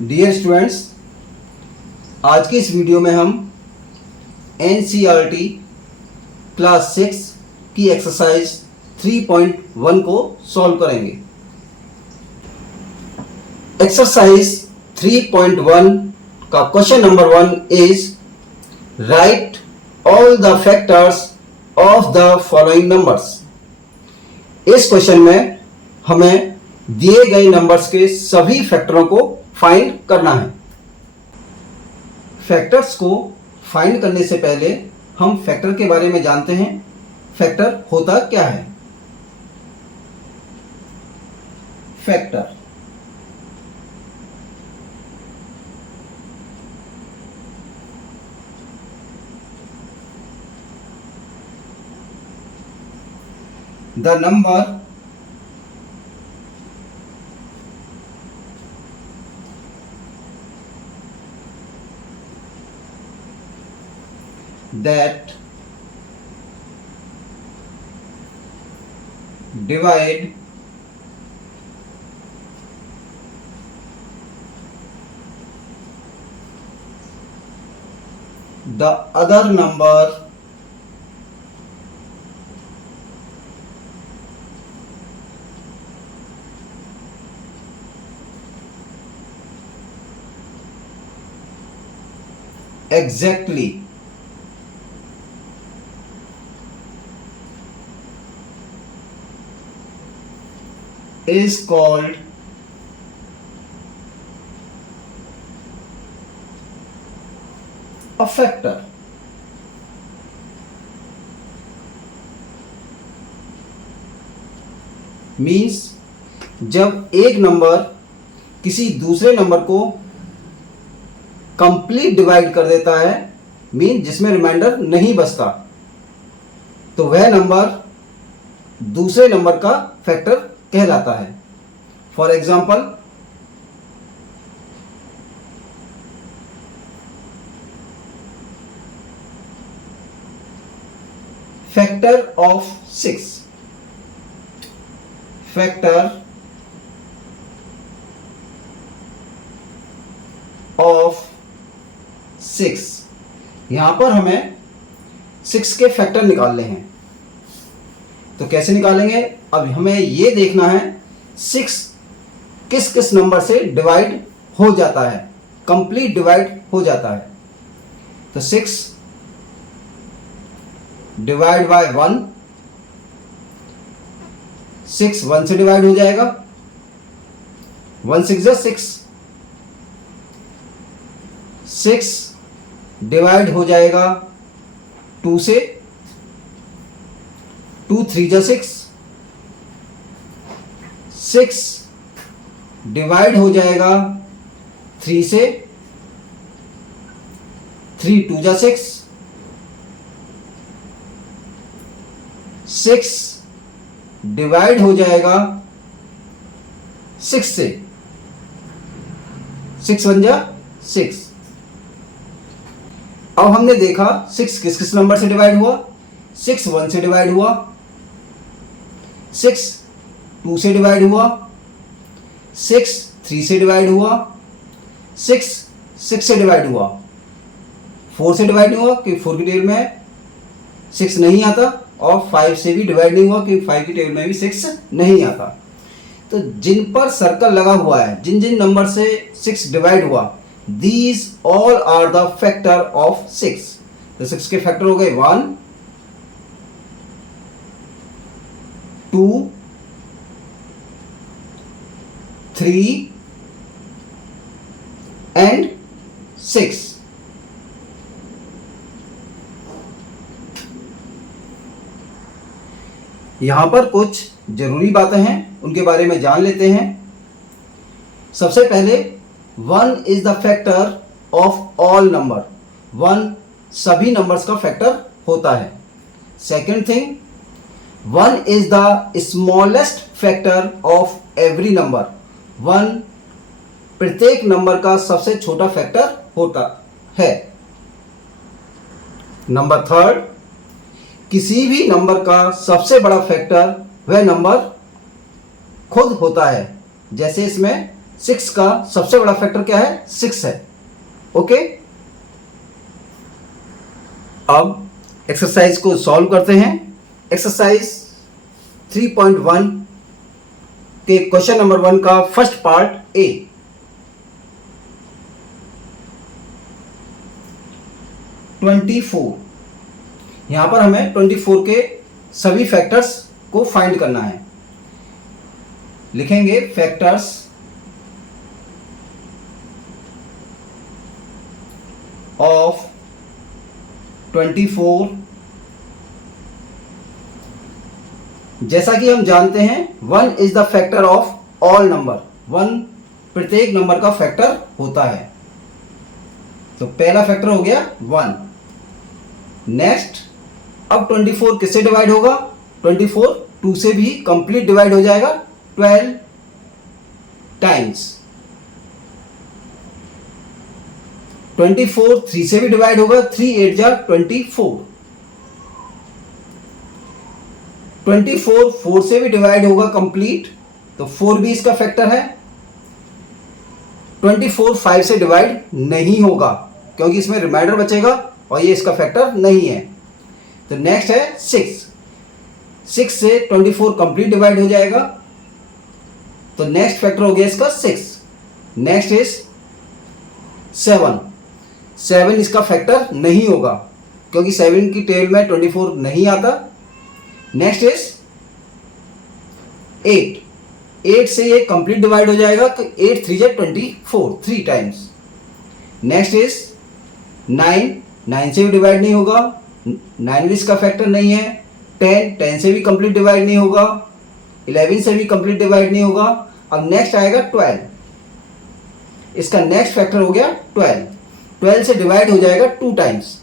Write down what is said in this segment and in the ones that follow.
Dear students, आज की इस वीडियो में हम एनसीईआरटी क्लास 6 की एक्सरसाइज 3.1 को सॉल्व करेंगे। एक्सरसाइज 3.1 का question number 1 is right all the factors of the following numbers. इस क्वेश्चन में हमें दिए गए नंबर्स के सभी फैक्टरों को फाइंड करना है। फैक्टर्स को फाइंड करने से पहले हम फैक्टर के बारे में जानते हैं। फैक्टर होता क्या है? Factor the number that divide the other number exactly is called a factor। Means जब एक नंबर किसी दूसरे नंबर को कंप्लीट डिवाइड कर देता है, मीन्स जिसमें रिमाइंडर नहीं बचता, तो वह नंबर दूसरे नंबर का फैक्टर कहलाता है। For example, factor of 6, factor of 6। यहां पर हमें 6 के फैक्टर निकालने हैं। तो कैसे निकालेंगे? अब हमें ये देखना है 6 किस किस नंबर से डिवाइड हो जाता है, कंप्लीट डिवाइड हो जाता है। तो 6 डिवाइड बाय 1, 6 1 से डिवाइड हो जाएगा, 1 6 जा 6। 6 डिवाइड हो जाएगा 2 से, 2 3 जा 6। 6 डिवाइड हो जाएगा 3 से, 3 2 जा 6। 6 डिवाइड हो जाएगा 6 से, 6 1 जा 6। अब हमने देखा 6 किस किस नंबर से डिवाइड हुआ। 6 1 से डिवाइड हुआ, 6 2 से डिवाइड हुआ, 6 3 से डिवाइड हुआ, 6 6 से डिवाइड हुआ, 4 से डिवाइड नहीं हुआ क्योंकि 4 की टेबल में 6 नहीं आता, और 5 से भी डिवाइड नहीं हुआ क्योंकि 5 की टेबल में भी 6 नहीं आता। तो जिन पर सर्कल लगा हुआ है, जिन जिन नंबर से 6 डिवाइड हुआ, these all are the factor of 6। तो 6 के फैक्टर हो गए 1 2 3 एंड 6। यहां पर कुछ जरूरी बातें हैं, उनके बारे में जान लेते हैं। सबसे पहले 1 is the factor of all number. 1 सभी नंबर्स का फैक्टर होता है। Second thing, 1 is the smallest factor of every number. 1 प्रत्येक नंबर का सबसे छोटा फैक्टर होता है। नंबर थर्ड, किसी भी नंबर का सबसे बड़ा फैक्टर वह नंबर खुद होता है। जैसे इसमें 6 का सबसे बड़ा फैक्टर क्या है? 6 है। ओके, अब एक्सरसाइज को सॉल्व करते हैं। एक्सरसाइज 3.1 के क्वेश्चन नंबर 1 का फर्स्ट पार्ट ए। यहां पर हमें 24 के सभी फैक्टर्स को फाइंड करना है। लिखेंगे फैक्टर्स ऑफ 24। जैसा कि हम जानते हैं 1 is the factor of all number. 1 प्रत्येक नंबर का फैक्टर होता है। तो पहला फैक्टर हो गया 1। नेक्स्ट, अब 24 किससे डिवाइड होगा? 24 2 से भी कंप्लीट डिवाइड हो जाएगा 12 टाइम्स। 24 3 से भी डिवाइड होगा, 3 8 जा 24। 24 4 से भी डिवाइड होगा कंप्लीट, तो 4 भी इसका फैक्टर है। 24 5 से डिवाइड नहीं होगा क्योंकि इसमें रिमाइंडर बचेगा और ये इसका फैक्टर नहीं है। तो नेक्स्ट है 6। 6 से 24 कंप्लीट डिवाइड हो जाएगा, तो नेक्स्ट फैक्टर हो गया इसका 6। Next is 7। 7 इसका फैक्टर नहीं होगा क्योंकि 7 की टेल में 24 नहीं आता। Next is 8। 8 से ये कंप्लीट डिवाइड हो जाएगा, तो 8 3 जा 24 3 टाइम्स। Next is 9। 9 से भी डिवाइड नहीं होगा, 9 भी इसका फैक्टर नहीं है। 10 से भी कंप्लीट डिवाइड नहीं होगा, 11 से भी कंप्लीट डिवाइड नहीं होगा। अब नेक्स्ट आएगा 12। इसका नेक्स्ट फैक्टर हो गया 12। 12 से डिवाइड हो जाएगा 2 टाइम्स,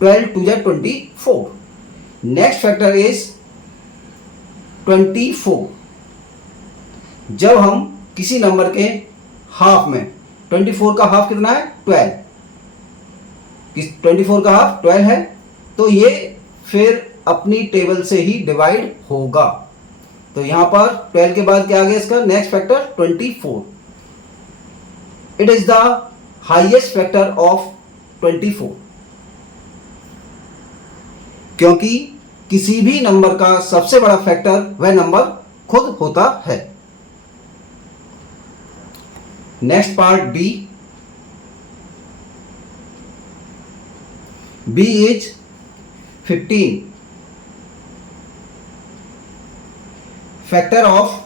12 2 जा 24। Next factor is 24। जब हम किसी नंबर के हाफ में, 24 का हाफ कितना है? 12। 24 का हाफ 12 है, तो ये फिर अपनी टेबल से ही डिवाइड होगा। तो यहां पर 12 के बाद क्या आ गया इसका next factor? 24। It is the highest factor of 24, क्योंकि किसी भी नंबर का सबसे बड़ा फैक्टर वह नंबर खुद होता है। Next part B. B is 15। Factor of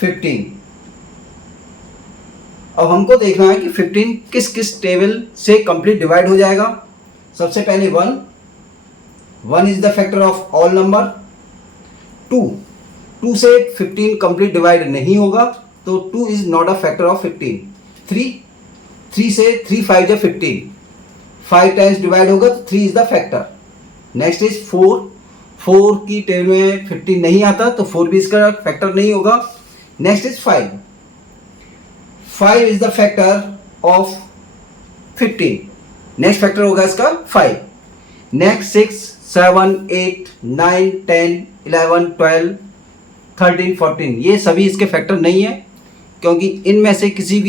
15। अब हमको देखना है कि 15 किस किस टेबल से कंप्लीट डिवाइड हो जाएगा। सबसे पहले 1। 1 is the factor of all number. 2 से 15 कंप्लीट डिवाइड नहीं होगा, तो 2 is not a factor of 15। 3 से 3 5 जा 15, 5 टाइम्स डिवाइड होगा, तो 3 is the factor. Next is 4 की टेबल में 15 नहीं आता, तो 4 भी इसका फैक्टर नहीं होगा। Next is 5 is the factor of 15। Next factor होगा इसका 5। नेक्स्ट 6 7 8 9 10 11 12 13 14, ये सभी इसके फैक्टर नहीं है क्योंकि इनमें से किसी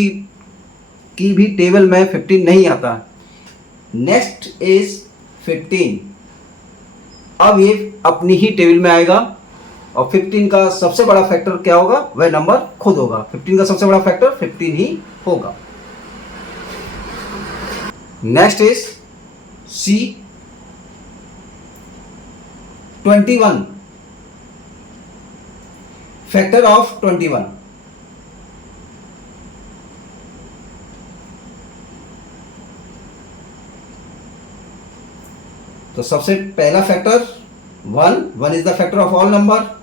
की भी टेबल में 15 नहीं आता। Next is 15। अब ये अपनी ही टेबल में आएगा और 15 का सबसे बड़ा फैक्टर क्या होगा? वह नंबर खुद होगा। 15 का सबसे बड़ा फैक्टर 15 ही होगा। Next is C 21। Factor of 21। तो सबसे पहला factor 1 is the factor of all number.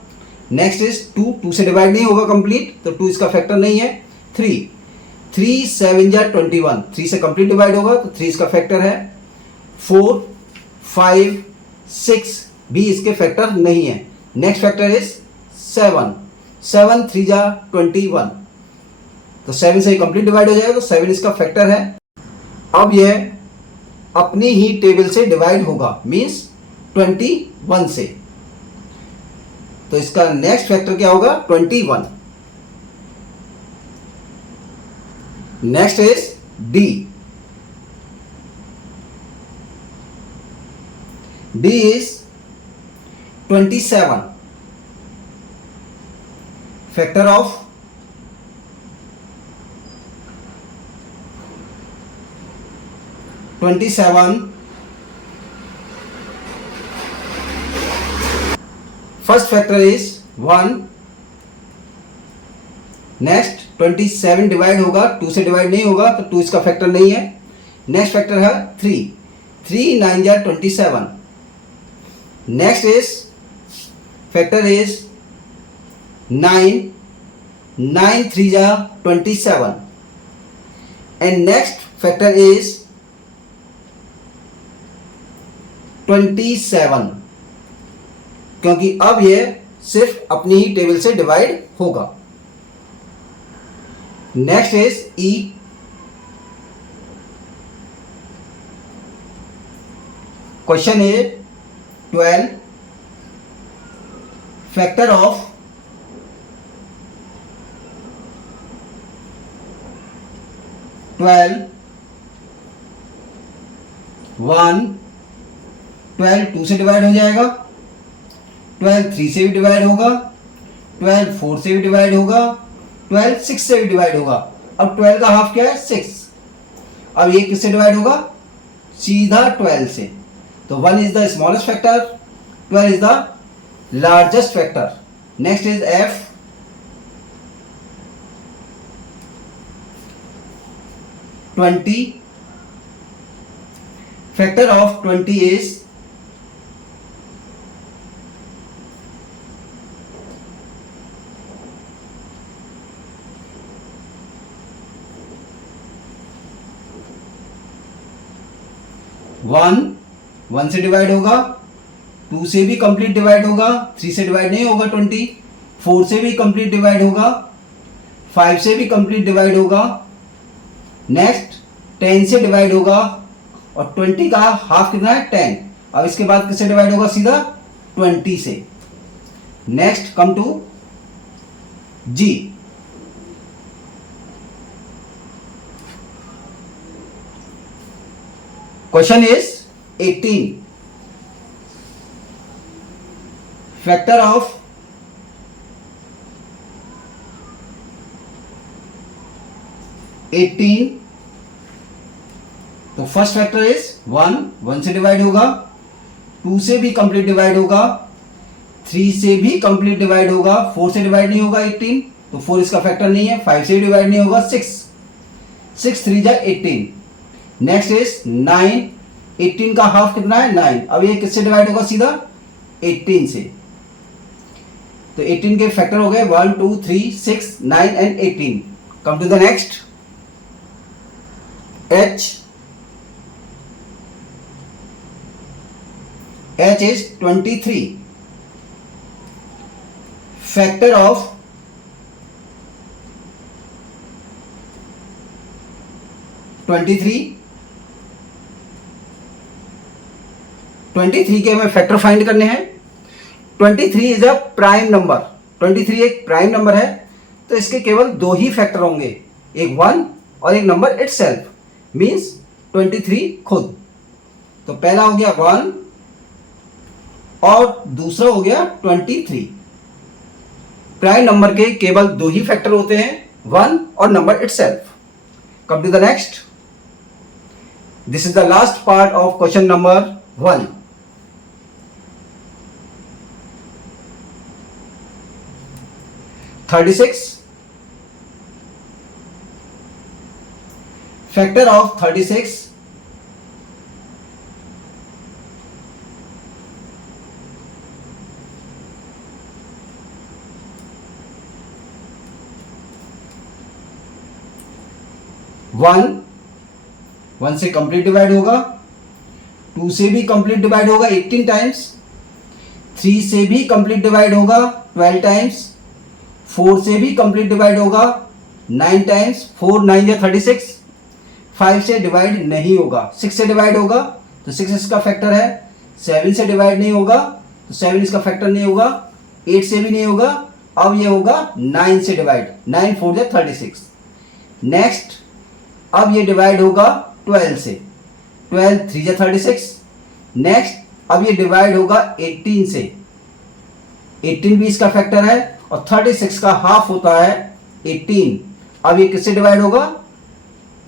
Next is 2 से डिवाइड नहीं होगा कंप्लीट, तो 2 इसका फैक्टर नहीं है। 3 7 जा 21, 3 से कंप्लीट डिवाइड होगा, तो 3 इसका फैक्टर है। 4 5 6 भी इसके फैक्टर नहीं है। नेक्स्ट फैक्टर इज 7 3 जा 21, तो 7 से कंप्लीट डिवाइड हो जाएगा, तो 7 इसका फैक्टर है। अब यह अपनी ही टेबल से डिवाइड होगा, मीन्स 21 से। तो इसका नेक्स्ट फैक्टर क्या होगा 21. Next is D. D is 27. Factor of 27. First factor is 1. Next 27 divide होगा, 2 से डिवाइड नहीं होगा तो 2 इसका फैक्टर नहीं है. नेक्स्ट फैक्टर है 3. 3 9 जा 27. Next is factor is 9. 9 3 जा 27. एंड नेक्स्ट फैक्टर इज 27, क्योंकि अब ये सिर्फ अपनी ही टेबल से डिवाइड होगा. Next is E. Question is 12. Factor of 12. 1. 12 2 से डिवाइड हो जाएगा. 12 3 से भी डिवाइड होगा. 12 4 से भी डिवाइड होगा. 12 6 से भी डिवाइड होगा. अब 12 का हाफ क्या है 6. अब ये किससे डिवाइड होगा, सीधा 12 से. तो 1 is the smallest factor, 12 is the largest factor. Next is F. Twenty. Factor of 20 is 1. 1 से डिवाइड होगा. 2 से भी कंप्लीट डिवाइड होगा. 3 से डिवाइड नहीं होगा. 20. 4 से भी कंप्लीट डिवाइड होगा. 5 से भी कंप्लीट डिवाइड होगा. नेक्स्ट 10 से डिवाइड होगा. और 20 का हाफ कितना है 10. अब इसके बाद किससे डिवाइड होगा, सीधा 20 से. Next come to G. Question is 18. Factor of 18. तो फर्स्ट फैक्टर इज 1. 1 से डिवाइड होगा. 2 से भी कंप्लीट डिवाइड होगा. 3 से भी कंप्लीट डिवाइड होगा. 4 से डिवाइड नहीं होगा 18, तो 4 इसका फैक्टर नहीं है. 5 से भी डिवाइड नहीं होगा. 6 6 3 जा 18. Next is 9. 18 का हाफ कितना है 9. अब ये किससे डिवाइड होगा, सीधा 18 से. तो 18 के फैक्टर हो गए 1 2 3 6 9 and 18. Come to the next H. H is 23. Factor of 23. 23 के हमें फैक्टर फाइंड करने हैं. 23 इज अ प्राइम नंबर. 23 एक प्राइम नंबर है, तो इसके केवल 2 ही फैक्टर होंगे, एक 1 और एक नंबर इटसेल्फ, मीन्स 23 खुद. तो पहला हो गया 1 और दूसरा हो गया 23. प्राइम नंबर के केवल 2 ही फैक्टर होते हैं, 1 और number itself. Come to the next. This is the last part of question number 1. Factor of 36. 1 से कंप्लीट डिवाइड होगा. 2 से भी कंप्लीट डिवाइड होगा 18 टाइम्स. 3 से भी कंप्लीट डिवाइड होगा 12 टाइम्स. 4 से भी कंप्लीट डिवाइड होगा 9 टाइम्स. 4 9 या 36. 5 से डिवाइड नहीं होगा. 6 से डिवाइड होगा तो 6 इसका फैक्टर है. 7 से डिवाइड नहीं होगा तो 7 इसका फैक्टर नहीं होगा. 8 से भी नहीं होगा, अब ये होगा 9 से डिवाइड, 9 4 जा 36। नेक्स्ट अब ये डिवाइड होगा 12 से, 12 3 जा 36। नेक्स्ट अब ये डिवाइड होगा 18 से, 18 भी इसका फैक्टर है और 36 का हाफ होता है 18। अब ये किससे डिवाइड होगा?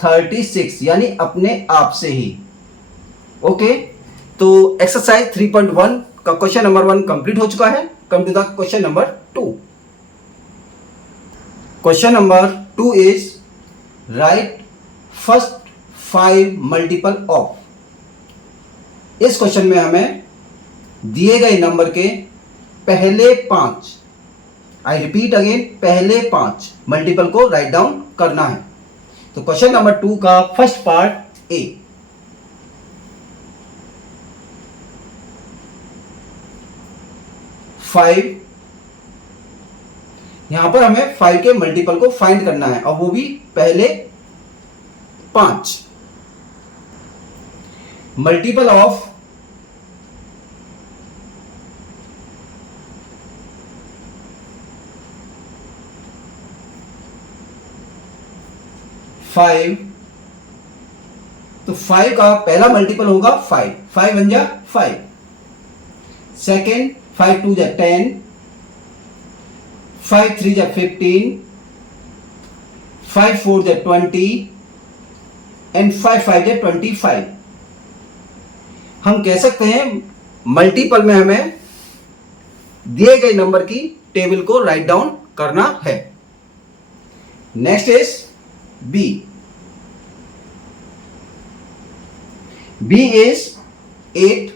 36, यानी अपने आप से ही। ओके, तो एक्सरसाइज 3.1 का क्वेश्चन नंबर 1 कंप्लीट हो चुका है। Come to the question number 2। Question number 2 is right first 5 multiple of. इस क्वेश्चन में हमें दिए गए नंबर के पहले 5, आई रिपीट अगेन, पहले 5 मल्टीपल को राइट डाउन करना है। तो क्वेश्चन नंबर 2 का फर्स्ट पार्ट ए। फाइव, यहां पर हमें 5 के मल्टीपल को फाइंड करना है और वो भी पहले 5। मल्टीपल ऑफ 5, तो 5 का पहला मल्टीपल होगा 5, 5 1 जा 5। सेकेंड 5 2 जा 10, 5 3 जा 15, 5 4 जा 20 एंड 5 5 जा 25। हम कह सकते हैं मल्टीपल में हमें दिए गए नंबर की टेबल को राइट डाउन करना है। Next is B. B is 8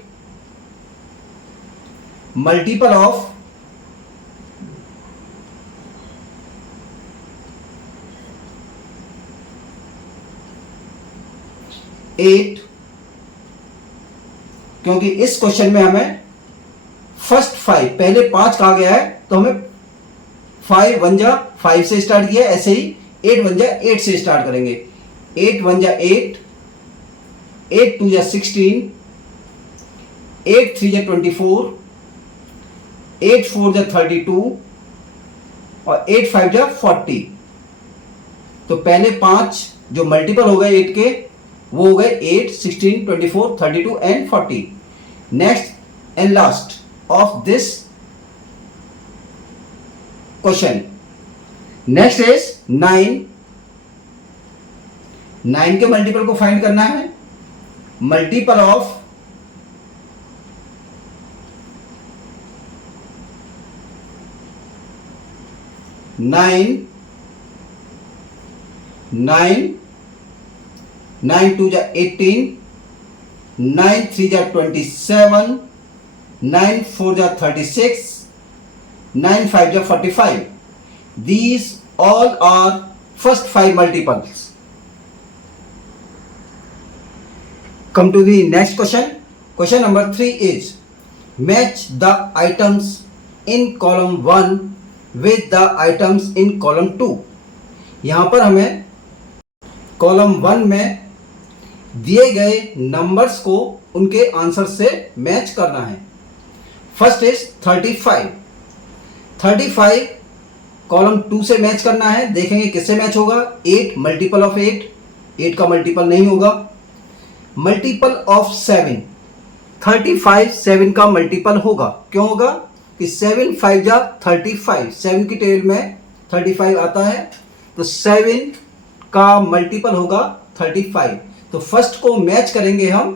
multiple of 8, क्योंकि इस क्वेश्चन में हमें फर्स्ट 5 पहले 5 कहा गया है, तो हमें 5 1 जा 5 से स्टार्ट किया, ऐसे ही 8 1 जा 8 से स्टार्ट करेंगे। 8 1 जा 8, 8 2 जा 16, 8 3 जा 24, 8 4 जा 32 और 8 5 जा 40। तो पहले 5 जो मल्टीपल हो गए 8 के, वो हो गए 8 16 24 32 and 40। Next and last of this question, next is 9। 9 के मल्टीपल को फाइंड करना है। मल्टीपल ऑफ 9, 9 2 जा 18, 9 3 जा 27, 9 4 जा 36, 9 5 जा 45. These all are first 5 multiples. Come to the next question. Question number 3 is match the items in column 1 with the items in column 2. यहाँ पर हमें कॉलम 1 में दिए गए नंबर्स को उनके आंसर से मैच करना है। First is 35। 35 कॉलम 2 से मैच करना है। देखेंगे किससे मैच होगा। 8 मल्टीपल ऑफ 8, 8 का मल्टीपल नहीं होगा। मल्टीपल ऑफ 7, 35 7 का मल्टीपल होगा। क्यों होगा कि 7 5 जा 35, 7 की टेबल में 35 आता है, तो 7 का मल्टीपल होगा 35। तो फर्स्ट को मैच करेंगे हम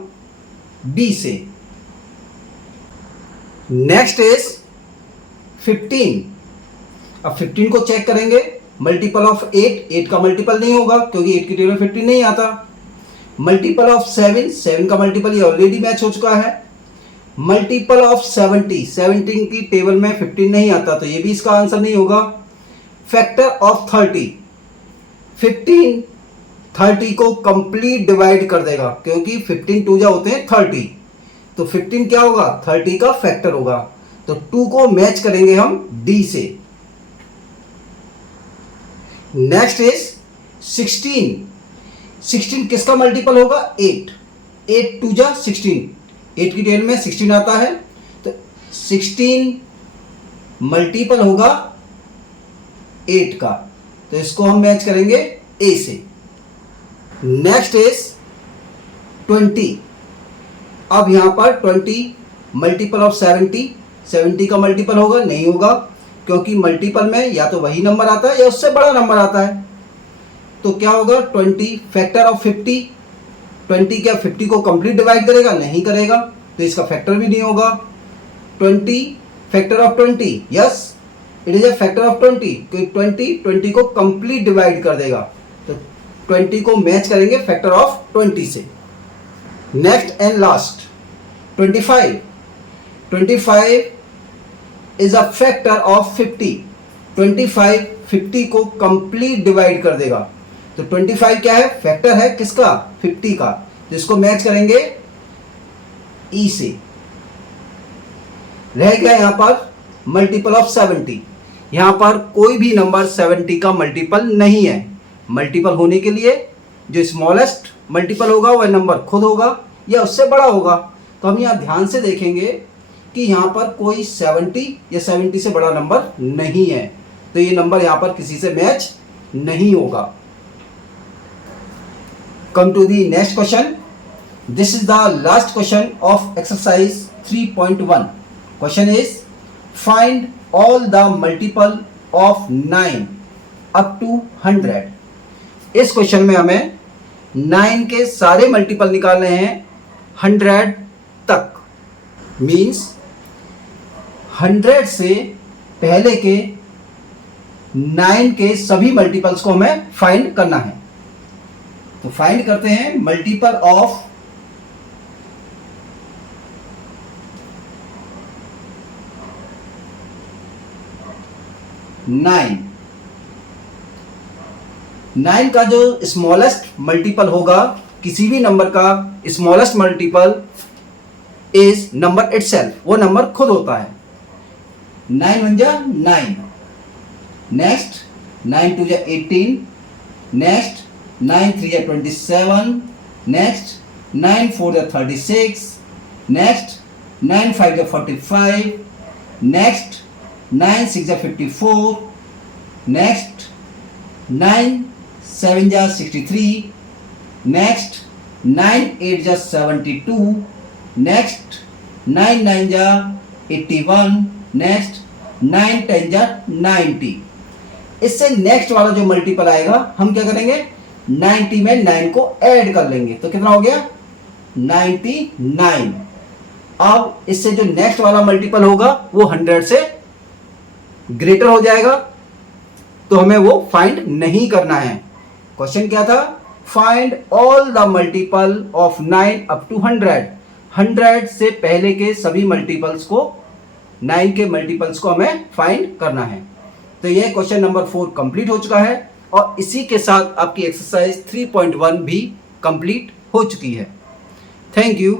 बी से। Next is 15। अब 15 को चेक करेंगे। मल्टीपल ऑफ 8, 8 का मल्टीपल नहीं होगा क्योंकि 8 की टेबल में 15 नहीं आता। मल्टीपल ऑफ 7, 7 का मल्टीपल ये ऑलरेडी मैच हो चुका है। मल्टीपल ऑफ 70, 17 की टेबल में 15 नहीं आता, तो ये भी इसका आंसर नहीं होगा। फैक्टर ऑफ 30, 15 30 को कंप्लीट डिवाइड कर देगा क्योंकि 15 2 जा होते हैं 30, तो 15 क्या होगा 30 का फैक्टर होगा। तो 2 को मैच करेंगे हम डी से। Next is 16। 16 किसका मल्टीपल होगा 8, 8 2 जा 16, 8 की टेबल में 16 आता है, तो 16 मल्टीपल होगा 8 का, तो इसको हम मैच करेंगे ए से। Next is 20। अब यहां पर 20 मल्टीपल ऑफ 70 का मल्टीपल होगा? नहीं होगा, क्योंकि मल्टीपल में या तो वही नंबर आता है या उससे बड़ा नंबर आता है। तो क्या होगा? 20 फैक्टर ऑफ 50। 20 क्या 50 को कंप्लीट डिवाइड करेगा? नहीं करेगा, तो इसका फैक्टर भी नहीं होगा। 20 factor of 20, yes it is a factor of 20, क्योंकि 20 को कंप्लीट डिवाइड कर देगा, तो 20 को मैच करेंगे फैक्टर ऑफ 20 से। Next and last 25 is a factor of 50। 25 50 को कंप्लीट डिवाइड कर देगा, तो 25 क्या है? फैक्टर है किसका? 50 का, तो इसको मैच करेंगे ई से। रह गया यहां पर मल्टीपल ऑफ 70। यहां पर कोई भी नंबर 70 का मल्टीपल नहीं है। मल्टीपल होने के लिए जो स्मॉलेस्ट मल्टीपल होगा वह नंबर खुद होगा या उससे बड़ा होगा। तो हम यहां ध्यान से देखेंगे कि यहां पर कोई 70 या 70 से बड़ा नंबर नहीं है, तो ये नंबर यहां पर किसी से मैच नहीं होगा। Come to the next question. This is the last question of exercise 3.1. Question is find all the multiple of 9 up to 100. इस क्वेश्चन में हमें 9 के सारे मल्टीपल निकालने हैं 100 तक। मीन्स 100 से पहले के 9 के सभी मल्टीपल्स को हमें फाइंड करना है। तो फाइंड करते हैं मल्टीपल ऑफ 9। 9 का जो स्मॉलेस्ट मल्टीपल होगा किसी भी नंबर का, smallest multiple is number itself, वो नंबर खुद होता है। 9 1 जा 9, नेक्स्ट 9 2 जा 18, नेक्स्ट 9 3 जा 27, नेक्स्ट 9 4 जा 36, नेक्स्ट 9 5 जा 45, नेक्स्ट 9 6 जा 54, नेक्स्ट 9 7 जा 63, नेक्स्ट 9 8 जा 72, नेक्स्ट 9 9 जा 81, नेक्स्ट 9 10 जा 90। इससे नेक्स्ट वाला जो मल्टीपल आएगा हम क्या करेंगे, 90 में 9 को ऐड कर लेंगे, तो कितना हो गया 99। अब इससे जो नेक्स्ट वाला मल्टीपल होगा वो 100 से ग्रेटर हो जाएगा, तो हमें वो फाइंड नहीं करना है। क्वेश्चन क्या था, find all the multiple of 9 up to 100। 100 से पहले के सभी मल्टीपल्स को, 9 के मल्टीपल्स को हमें फाइंड करना है। तो ये क्वेश्चन नंबर 4 कंप्लीट हो चुका है और इसी के साथ आपकी एक्सरसाइज 3.1 भी कंप्लीट हो चुकी है। Thank you.